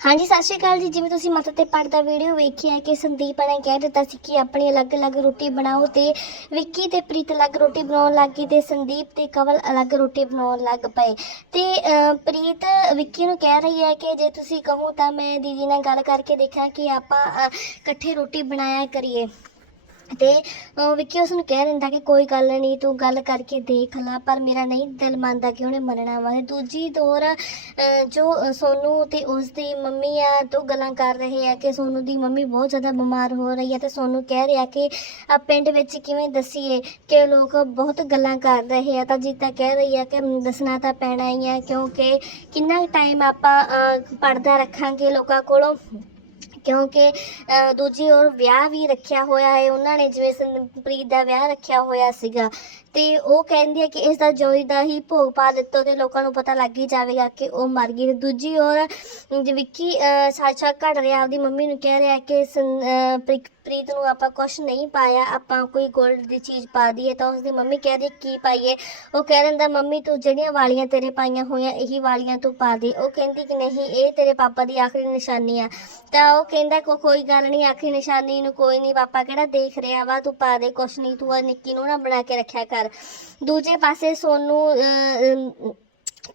ਹਾਂਜੀ, ਸਤਿ ਸ਼੍ਰੀ ਅਕਾਲ ਜੀ। ਜਿਵੇਂ ਤੁਸੀਂ ਮਤ ਤੇ ਪੜਦਾ ਵੀਡੀਓ ਵੇਖਿਆ ਕਿ ਸੰਦੀਪ ਨੇ ਕਹਿ ਦਿੱਤਾ ਸੀ ਕਿ ਆਪਣੀ ਅਲੱਗ-ਅਲੱਗ ਰੋਟੀ ਬਣਾਓ ਤੇ ਵਿੱਕੀ ਤੇ ਪ੍ਰੀਤ ਅਲੱਗ ਰੋਟੀ ਬਣਾਉਣ ਲੱਗ ਗਈ ਤੇ ਸੰਦੀਪ ਤੇ ਕਵਲ ਅਲੱਗ ਰੋਟੀ ਬਣਾਉਣ ਲੱਗ ਪਏ। ਤੇ ਪ੍ਰੀਤ ਵਿੱਕੀ ਨੂੰ ਕਹਿ ਰਹੀ ਹੈ ਕਿ ਜੇ ਤੁਸੀਂ ਕਹੋ ਤਾਂ ਮੈਂ ਦੀਦੀ ਨਾਲ ਗੱਲ ਕਰਕੇ ਦੇਖਾਂ ਕਿ ਆਪਾਂ ਇਕੱਠੇ ਰੋਟੀ ਬਣਾਇਆ ਕਰੀਏ। ਤੇ ਵਿੱਕੀ ਉਸ ਨੂੰ ਕਹਿ ਦਿੰਦਾ ਕਿ ਕੋਈ ਗੱਲ ਨਹੀਂ ਤੂੰ ਗੱਲ ਕਰਕੇ ਦੇਖ ਲੈ ਪਰ ਮੇਰਾ ਨਹੀਂ ਦਿਲ ਮੰਨਦਾ ਕਿ ਉਹਨੇ ਮੰਨਣਾ ਵਾ। ਤੇ ਦੂਜੀ ਦੌਰ ਜੋ ਅਹ, ਸੋਨੂ ਤੇ ਉਸ ਦੀ ਮੰਮੀ ਆ ਦੋ ਗੱਲਾਂ ਕਰ ਰਹੇ ਆ ਕਿ ਸੋਨੂ ਦੀ ਮੰਮੀ ਬਹੁਤ ਜ਼ਿਆਦਾ ਬਿਮਾਰ ਹੋ ਰਹੀ ਹੈ ਤੇ ਸੋਨੂ ਕਹਿ ਰਿਹਾ ਕਿ ਆ ਪਿੰਡ ਵਿੱਚ ਕਿਵੇਂ ਦਸੀਏ ਕਿ ਲੋਕ ਬਹੁਤ ਗੱਲਾਂ ਕਰ ਰਹੇ ਆ। ਤਾਂ ਜੀਤਾ ਕਹਿ ਰਹੀ ਆ ਕਿ ਦੱਸਣਾ ਤਾਂ ਪੈਣਾ ਹੀ ਆ ਕਿਉਂਕਿ ਕਿੰਨਾ ਟਾਈਮ ਆਪਾਂ ਅਹ, ਰੱਖਾਂਗੇ ਲੋਕਾਂ ਕੋਲੋਂ? ਕਿਉਂਕਿ ਦੂਜੀ ਔਰ ਵਿਆਹ ਵੀ ਰੱਖਿਆ ਹੋਇਆ ਹੈ। ਉਹਨਾਂ ਨੇ ਜਿਵੇਂ ਸੰਪ੍ਰੀਤ ਦਾ ਵਿਆਹ ਰੱਖਿਆ ਹੋਇਆ ਸੀਗਾ। ਤੇ ਉਹ ਕਹਿੰਦੀ ਹੈ ਕਿ ਇਸ ਦਾ ਜੋਈ ਦਾ ਹੀ ਭੋਗ ਪਾ ਦਿੱਤੋ ਤੇ ਲੋਕਾਂ ਨੂੰ ਪਤਾ ਲੱਗ ਹੀ ਜਾਵੇਗਾ ਕਿ ਉਹ ਮਰ ਗਈ। ਦੂਜੀ ਔਰ ਵਿੱਕੀ ਅਹ, ਸਾਚਾ ਘੜ ਰਿਹਾ। ਆਪਦੀ ਮੰਮੀ ਨੂੰ ਕਹਿ ਰਿਹਾ ਕਿ ਸੰ- ਪ੍ਰੀ- ਪ੍ਰੀਤ ਨੂੰ ਆਪਾਂ ਕੁਝ ਨਹੀਂ ਪਾਇਆ। ਆਪਾਂ ਕੋਈ 골ਡ ਦੀ ਚੀਜ਼ ਪਾ ਦਈਏ ਤਾਂ ਉਸਦੀ ਮੰਮੀ ਕਹਿ ਰਹੀ ਕੀ ਪਾਈਏ? ਉਹ ਕਹਿ ਦਿੰਦਾ ਮੰਮੀ ਤੂੰ ਜਿਹੜੀਆਂ ਵਾਲੀਆਂ ਤੇਰੇ ਪਾਈਆਂ ਹੋਈਆਂ ਇਹੀ ਵਾਲੀਆਂ ਤੂੰ ਪਾ ਦੇ। ਉਹ ਕਹਿੰਦੀ ਕਿ ਨਹੀਂ ਇਹ ਤੇਰੇ ਪਾਪਾ ਦੀ ਆਖਰੀ ਨਿਸ਼ਾਨੀ ਆ। ਤਾਂ ਉਹ ਕਹਿੰਦਾ ਕੋ ਕੋਈ ਗੱਲ ਨਹੀਂ ਆਖੀ ਨਿਸ਼ਾਨੀ ਨੂੰ ਕੋਈ ਨਹੀਂ ਪਾਪਾ ਕਿਹੜਾ ਦੇਖ ਰਿਹਾ ਵਾ ਤੂੰ ਪਾ ਦੇ ਕੁਛ ਨਹੀਂ ਤੂੰ ਆ ਨਿੱਕੀ ਨੂੰ ਨਾ ਬਣਾ ਕੇ ਰੱਖਿਆ ਕਰ। ਦੂਜੇ ਪਾਸੇ ਸੋਨੂੰ ਅਹ,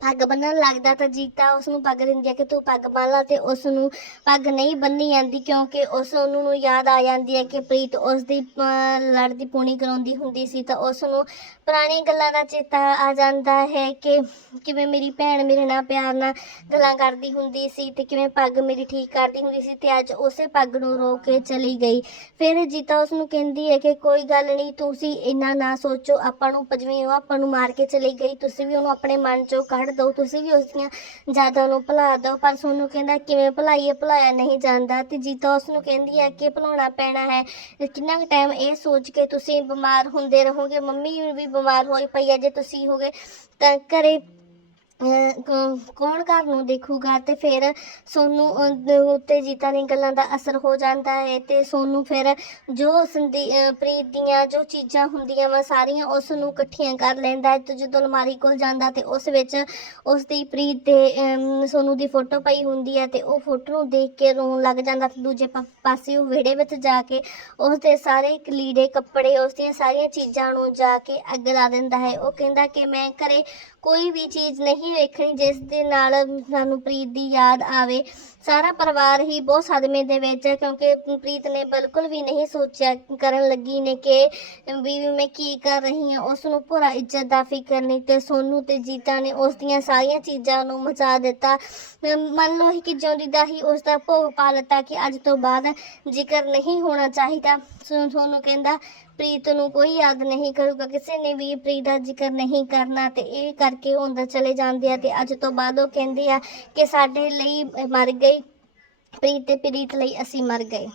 ਪੱਗ ਬੰਨਣ ਲੱਗਦਾ ਤਾਂ ਜੀਤਾ ਉਸ ਨੂੰ ਪੱਗ ਦਿੰਦੀ ਹੈ ਕਿ ਤੂੰ ਪੱਗ ਬੰਨ ਲਾ ਤੇ ਉਸ ਨੂੰ ਪੱਗ ਨਹੀਂ ਬੰਨੀ ਜਾਂਦੀ ਕਿਉਂਕਿ ਉਸ ਉਹਨੂੰ ਨੂੰ ਯਾਦ ਆ ਜਾਂਦੀ ਹੈ ਕਿ ਪ੍ਰੀਤ ਉਸ ਦੀ ਅਹ, ਲੜਦੀ ਪੂਣੀ ਕਰਾਉਂਦੀ ਹੁੰਦੀ ਸੀ ਤਾਂ ਉਸ ਨੂੰ ਪੁਰਾਣੀਆਂ ਗੱਲਾਂ ਦਾ ਚੇਤਾ ਆ ਜਾਂਦਾ ਹੈ ਕਿ ਕਿਵੇਂ ਮੇਰੀ ਭੈਣ ਮੇਰੇ ਨਾਲ ਪਿਆਰ ਨਾਲ ਗੱਲਾਂ ਕਰਦੀ ਹੁੰਦੀ ਸੀ ਤੇ ਕਿਵੇਂ ਪੱਗ ਮੇਰੀ ਠੀਕ ਕਰਦੀ ਹੁੰਦੀ ਸੀ ਤੇ ਅੱਜ ਉਸੇ ਪੱਗ ਨੂੰ ਰੋ ਕੇ ਚਲੀ ਗਈ। ਫਿਰ ਜੀਤਾ ਉਸ ਨੂੰ ਕਹਿੰਦੀ ਹੈ ਕਿ ਕੋਈ ਗੱਲ ਨਹੀਂ ਤੁਸੀਂ ਇੰਨਾ ਨਾ ਸੋਚੋ ਆਪਾਂ ਨੂੰ ਪਜਵੇਂ ਉਹ ਆਪਾਂ ਨੂੰ ਮਾਰ ਕੇ ਚਲੀ ਗਈ ਤੁਸੀਂ ਵੀ ਉਹਨੂੰ ਆਪਣੇ ਮਨ ਚੋਂ ਕੱਢ ਦਿਓ ਤੁਸੀਂ ਵੀ ਉਸ ਦੀਆਂ ਯਾਦਾਂ ਨੂੰ ਭੁਲਾ ਦਿਓ ਪਰ ਸੋਨੂੰ ਕਹਿੰਦਾ ਕਿਵੇਂ ਭੁਲਾਈਏ, ਭੁਲਾਇਆ ਨਹੀਂ ਜਾਂਦਾ ਤੇ ਜੀਤਾ ਉਸ ਨੂੰ ਕਹਿੰਦੀ ਹੈ ਕਿ ਭੁਲਾਉਣਾ ਪੈਣਾ ਹੈ ਕਿੰਨਾ ਕੁ ਟਾਈਮ ਇਹ ਸੋਚ ਕੇ ਤੁਸੀਂ ਬਿਮਾਰ ਹੁੰਦੇ ਰਹੋਗੇ, ਮੰਮੀ ਵੀ ਬਿਮਾਰ ਹੋਈ ਪਈ ਹੈ, ਜੇ ਤੁਸੀਂ ਹੋਗੇ ਤਾਂ ਘਰੇ ਕੌਣ ਘਰ ਨੂੰ ਦੇਖੂਗਾ ਤੇ ਫਿਰ ਸੋਨੂੰ ਉੱਤੇ ਜੀਤਾ ਦੀਆਂ ਗੱਲਾਂ ਦਾ ਅਸਰ ਹੋ ਜਾਂਦਾ ਹੈ ਤੇ ਸੋਨੂੰ ਫਿਰ ਜੋ ਸੰਦੀ ਅਹ, ਪ੍ਰੀਤ ਦੀਆਂ ਜੋ ਚੀਜ਼ਾਂ ਹੁੰਦੀਆਂ ਵਾ ਸਾਰੀਆਂ ਉਸ ਨੂੰ ਇਕੱਠੀਆਂ ਕਰ ਲੈਂਦਾ ਹੈ ਤੇ ਜਦੋਂ ਅਲਮਾਰੀ ਕੋਲ ਜਾਂਦਾ ਤੇ ਉਸ ਵਿੱਚ ਉਸ ਦੀ ਪ੍ਰੀਤ ਦੇ ਸੋਨੂੰ ਦੀ ਫੋਟੋ ਪਈ ਹੁੰਦੀ ਹੈ ਤੇ ਉਹ ਫੋਟੋ ਨੂੰ ਦੇਖ ਕੇ ਰੋਣ ਲੱਗ ਜਾਂਦਾ ਤੇ ਦੂਜੇ ਪਾ- ਪਾਸੇ ਉਹ ਵਿਹੜੇ ਵਿੱਚ ਜਾ ਕੇ ਉਸ ਦੇ ਸਾਰੇ ਲੀੜੇ ਕੱਪੜੇ ਉਸ ਦੀਆਂ ਸਾਰੀਆਂ ਚੀਜ਼ਾਂ ਨੂੰ ਜਾ ਕੇ ਅੱਗ ਲਾ ਦਿੰਦਾ ਹੈ। ਉਹ ਕਹਿੰਦਾ ਕਿ ਮੈਂ ਘਰੇ ਕੋਈ ਵੀ ਚੀਜ਼ ਨਹੀਂ ਵੇਖਣੀ ਜਿਸ ਦੇ ਨਾਲ ਸਾਨੂੰ ਪ੍ਰੀਤ ਦੀ ਯਾਦ ਆਵੇ। ਸਾਰਾ ਪਰਿਵਾਰ ਹੀ ਬਹੁਤ ਸਦਮੇ ਦੇ ਵਿੱਚ ਹੈ ਕਿਉਂਕਿ ਪ੍ਰੀਤ ਨੇ ਬਿਲਕੁਲ ਵੀ ਨਹੀਂ ਸੋਚਿਆ, ਕਰਨ ਲੱਗੀ ਨੇ ਕਿ ਵੀ ਮੈਂ ਕੀ ਕਰ ਰਹੀ ਹਾਂ। ਉਸ ਨੂੰ ਪੂਰਾ ਇੱਜ਼ਤ ਦਾ ਫਿਕਰ ਨਹੀਂ ਤੇ ਸੋਨੂ ਤੇ ਜੀਤਾ ਨੇ ਉਸ ਦੀਆਂ ਸਾਰੀਆਂ ਚੀਜ਼ਾਂ ਨੂੰ ਮਚਾ ਦਿੱਤਾ। ਮੰਨ ਲਓ ਕਿ ਜਿਉਂਦੀ ਦਾ ਹੀ ਉਸ ਦਾ ਭੋਗ ਪਾ ਲਤਾ ਕਿ ਅੱਜ ਤੋਂ ਬਾਅਦ ਜ਼ਿਕਰ ਨਹੀਂ ਹੋਣਾ ਚਾਹੀਦਾ। ਸੋ ਕਹਿੰਦਾ ਪ੍ਰੀਤ ਨੂੰ ਕੋਈ ਯਾਦ ਨਹੀਂ ਕਰੂਗਾ, ਕਿਸੇ ਨੇ ਵੀ ਪ੍ਰੀਤ ਦਾ ਜ਼ਿਕਰ ਨਹੀਂ ਕਰਨਾ ਤੇ ਇਹ ਕਰਕੇ ਉਹ ਅੰਦਰ ਚਲੇ ਜਾਂਦੇ ਆ ਤੇ ਅੱਜ ਤੋਂ ਬਾਅਦ ਉਹ ਕਹਿੰਦੇ ਆ ਕਿ ਸਾਡੇ ਲਈ ਮਰ ਗਈ ਪ੍ਰੀਤ ਤੇ ਪ੍ਰੀਤ ਲਈ ਅਸੀਂ ਮਰ ਗਏ।